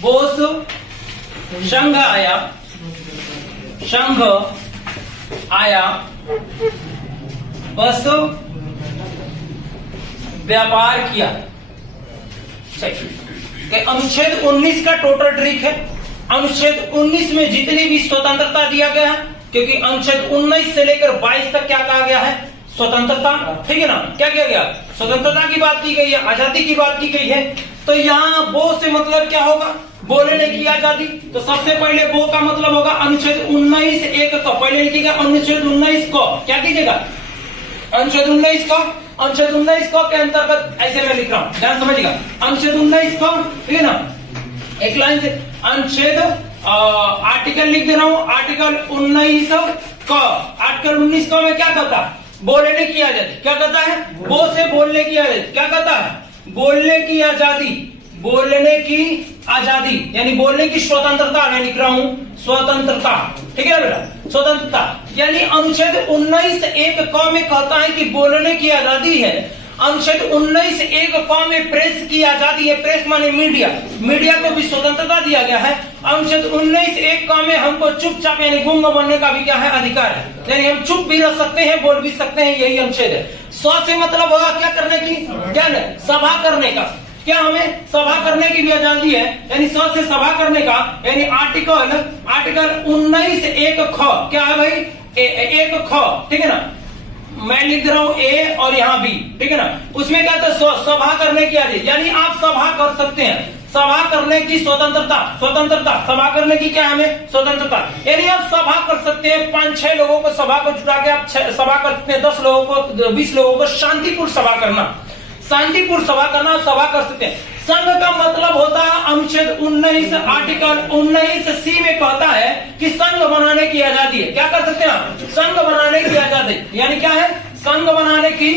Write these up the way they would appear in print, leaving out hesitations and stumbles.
बोस संघ आया, बस व्यापार किया। अनुच्छेद 19 का टोटल ट्रिक है। अनुच्छेद 19 में जितनी भी स्वतंत्रता दिया गया है, क्योंकि अनुच्छेद 19 से लेकर 22 तक क्या कहा गया है? स्वतंत्रता। ठीक है ना? क्या किया गया? स्वतंत्रता की बात की गई है, आजादी की बात की गई है। तो यहाँ वो से मतलब क्या होगा? बोलने की आजादी। तो सबसे पहले वो का मतलब होगा अनुच्छेद 19 एक को पहले लिखिएगा। अनुच्छेद 19 को क्या कीजिएगा? अनुच्छेद 19 को, अनुच्छेद 19 को के अंतर्गत ऐसे मैं लिख रहा हूं, ध्यान समझिएगा। अनुच्छेद 19 को, ठीक है ना, एक लाइन से अनुच्छेद आर्टिकल लिख दे रहा हूं। आर्टिकल 19 को, आर्टिकल 19 को मैं क्या कहता है? बोलने की आजादी। क्या कहता है? वो से बोलने की आजादी। क्या कहता है? बोलने की आजादी। बोलने की आजादी यानी बोलने की स्वतंत्रता मैं लिख रहा हूं, स्वतंत्रता। ठीक है बेटा? स्वतंत्रता यानी अनुच्छेद 19 एक क में कहता है कि बोलने की आजादी है। अनुच्छेद 19 एक क में प्रेस की आजादी है। प्रेस माने मीडिया, मीडिया को भी स्वतंत्रता दिया गया है। अनुच्छेद 19 एक क में हमको चुपचाप यानी गुंग बनने का भी क्या है? अधिकार है, यानी हम चुप भी रह सकते हैं, बोल भी सकते हैं। यही अनुच्छेद है। स्व से मतलब होगा क्या करने की? क्या है? सभा करने का। क्या हमें सभा करने की भी आजादी है, यानी स्व से सभा करने का। यानी आर्टिकल 19 एक ख क्या है भाई? एक ख, ठीक है ना? मैं लिख रहा हूं ए और यहाँ बी, ठीक है ना? उसमें क्या था? सभा करने की आजादी, यानी आप सभा कर सकते हैं। सभा करने की स्वतंत्रता, स्वतंत्रता सभा करने की क्या है? हमें स्वतंत्रता। यानी आप सभा कर सकते हैं। 5-6 लोगों को सभा को जुटा के आप सभा कर सकते हैं। 10 लोगों को, 20 लोगों को शांतिपूर्ण सभा करना, शांतिपूर्ण सभा करना, सभा कर सकते हैं। संघ का मतलब होता है अनुच्छेद 19 आर्टिकल 19 सी में कहता है कि संघ बनाने की आजादी है। क्या कर सकते हैं आप? संघ बनाने की आजादी यानी क्या है? संघ बनाने की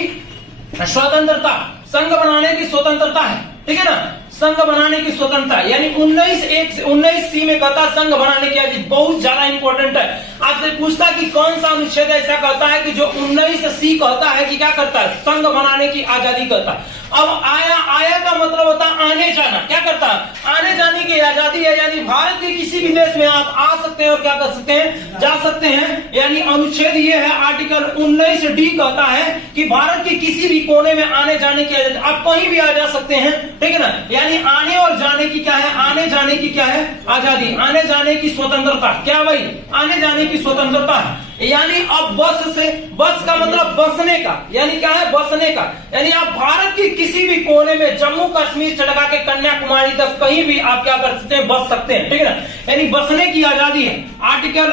स्वतंत्रता, संघ बनाने की स्वतंत्रता है। ठीक है ना? संघ बनाने की स्वतंत्रता यानी 19 सी में कहता है संघ बनाने की आजादी। बहुत ज्यादा इंपॉर्टेंट है। आपसे पूछता कि कौन सा अनुच्छेद ऐसा कहता है कि जो 19 सी कहता है कि क्या करता है? संघ बनाने की आजादी करता है। अब आया का मतलब होता है आने जाना। क्या करता है? आने जाने की आजादी है, यानी भारत के किसी भी देश में आप आ सकते हैं और क्या कर सकते हैं? जा सकते हैं। यानी अनुच्छेद ये है आर्टिकल 19 डी कहता है कि भारत के किसी भी कोने में आने जाने की आजादी, आप कहीं भी आ जा सकते हैं। ठीक है ना? यानी आने और जाने की क्या है? आने जाने की क्या है? आजादी, आने जाने की स्वतंत्रता। क्या भाई? आने जाने की स्वतंत्रता है। यानी अब बस से, बस का मतलब बसने का, यानी क्या है? बसने का, यानी आप भारत के किसी भी कोने में, जम्मू कश्मीर से लगा के कन्याकुमारी तक कहीं भी आप क्या कर सकते हैं? बस सकते हैं। ठीक है ना? यानी बसने की आजादी है। आर्टिकल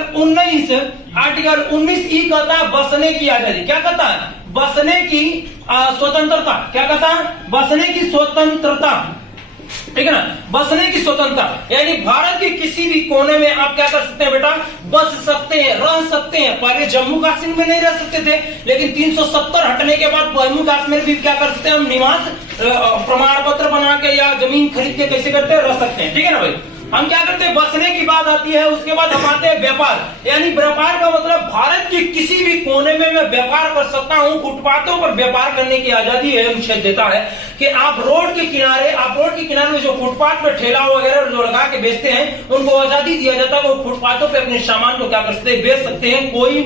19 ई कहता है बसने की आजादी। क्या कहता है? बसने की स्वतंत्रता। क्या कहता है? बसने की स्वतंत्रता। ठीक है ना? बसने की स्वतंत्रता यानी भारत के किसी भी कोने में आप क्या कर सकते हैं बेटा? बस सकते हैं, रह सकते हैं। पहले जम्मू कश्मीर में नहीं रह सकते थे, लेकिन 370 हटने के बाद जम्मू कश्मीर भी क्या कर सकते हैं? हम निवास प्रमाण पत्र बना के या जमीन खरीद के कैसे करते हैं? रह सकते हैं। ठीक है ना भाई? हम क्या करते हैं? बसने की बात आती है, उसके बाद हम आते हैं व्यापार। यानी व्यापार का मतलब भारत के किसी भी कोने में मैं व्यापार कर सकता हूं। फुटपाथों पर व्यापार करने की आजादी है। अनुच्छेद देता है कि आप रोड के किनारे में जो फुटपाथ पर ठेला वगैरह जो लगा के बेचते हैं, उनको आजादी दिया जाता है। वो फुटपाथों पे अपने सामान को क्या कर सकते हैं? बेच सकते हैं। कोई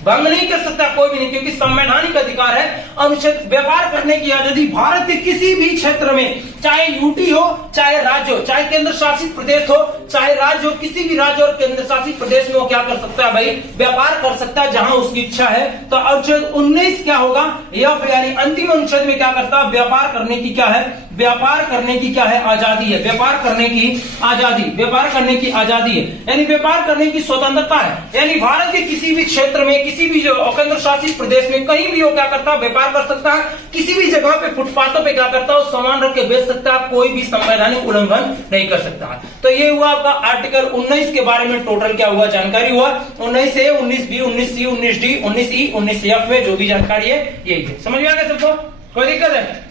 भंग नहीं कर सकता, कोई भी नहीं, क्योंकि संवैधानिक अधिकार है। अनुच्छेद व्यापार करने की आजादी भारत के किसी भी क्षेत्र में, चाहे यूटी हो, चाहे राज्य हो, चाहे केंद्र शासित प्रदेश हो, चाहे राज्य हो, किसी भी राज्य और केंद्र शासित प्रदेश में वो क्या कर सकता है भाई? व्यापार कर सकता है, जहां उसकी इच्छा है। तो अनुच्छेद 19 क्या होगा? यानी अंतिम अनुच्छेद में क्या करता है? व्यापार करने की क्या है? व्यापार करने की क्या है? आजादी है। व्यापार करने की आजादी, व्यापार करने की आजादी है, यानी व्यापार करने की स्वतंत्रता है। यानी भारत के किसी भी क्षेत्र में, किसी भी जो केंद्र शासित प्रदेश में कहीं भी वो क्या करता है? व्यापार कर सकता है। किसी भी जगह पे फुटपाथों पे क्या करता है? सामान रख के बेच सकता है। कोई भी संवैधानिक उल्लंघन नहीं कर सकता है। तो ये हुआ आपका आर्टिकल 19 के बारे में टोटल क्या हुआ? जानकारी हुआ 19A, 19B, 19C, 19D, 19E, 19F में जो भी जानकारी है यही है। समझ में आ गया सबको? कोई दिक्कत है?